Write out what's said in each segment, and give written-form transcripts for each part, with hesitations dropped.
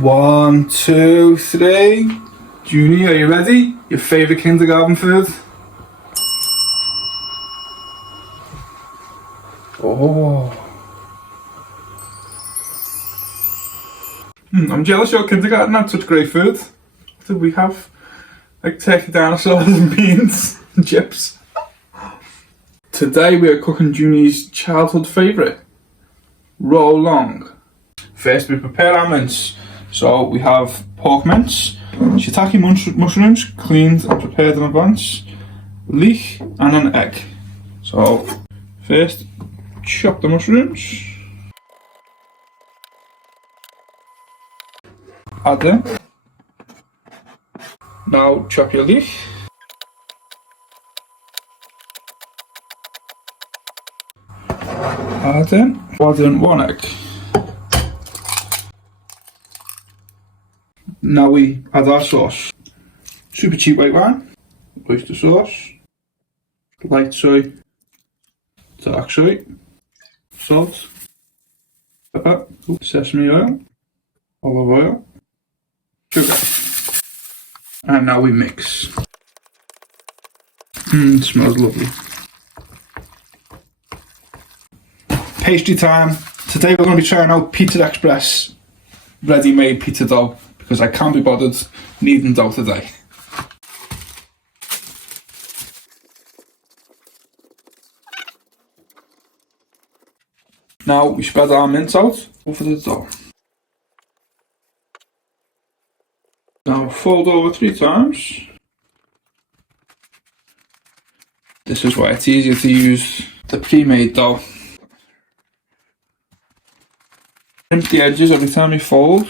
One, two, three. Junie, are you ready? Your favourite kindergarten food? Oh. I'm jealous your kindergarten had such great food. What did we have? Like turkey dinosaurs and beans and chips. Today we are cooking Junie's childhood favourite, Rou Long. First we prepare our mince. So we have pork mince, shiitake mushrooms cleaned and prepared in advance, leek and an egg. So first chop the mushrooms, add them. Now chop your leek. Add in one egg. Now we add our sauce. Super cheap white wine, oyster sauce, light soy, dark soy, salt, pepper, sesame oil, olive oil, sugar. And now we mix. It smells lovely. Pastry time. Today we're going to be trying out Pizza Express ready-made pizza dough because I can't be bothered kneading dough today. Now we spread our mince out over the dough. Now fold over 3 times. This is why it's easier to use the pre-made dough. Trim the edges every time you fold.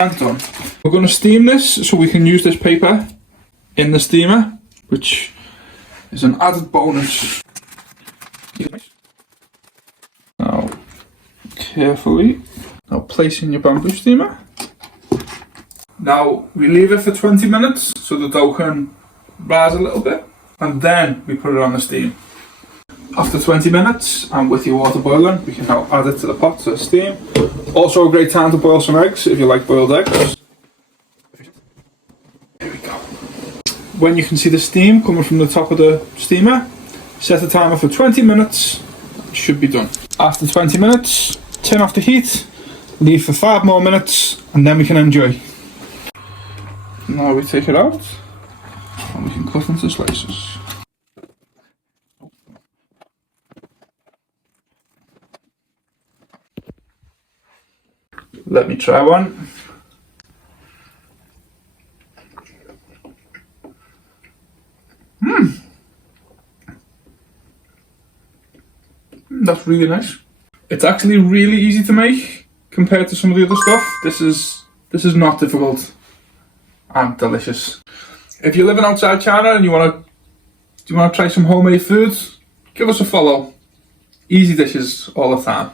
And done. We're going to steam this so we can use this paper in the steamer, which is an added bonus. Now, carefully, now place in your bamboo steamer. Now we leave it for 20 minutes so the dough can rise a little bit, and then we put it on the steam. After 20 minutes and with your water boiling, we can now add it to the pot to steam. Also a great time to boil some eggs if you like boiled eggs. Here we go. When you can see the steam coming from the top of the steamer, set the timer for 20 minutes. It should be done. After 20 minutes, turn off the heat, leave for 5 more minutes, and then we can enjoy. Now we take it out and we can cut into slices. Let me try one. That's really nice. It's actually really easy to make compared to some of the other stuff. This is not difficult and delicious. If you're living outside China and you want to try some homemade food, give us a follow. Easy dishes all the time.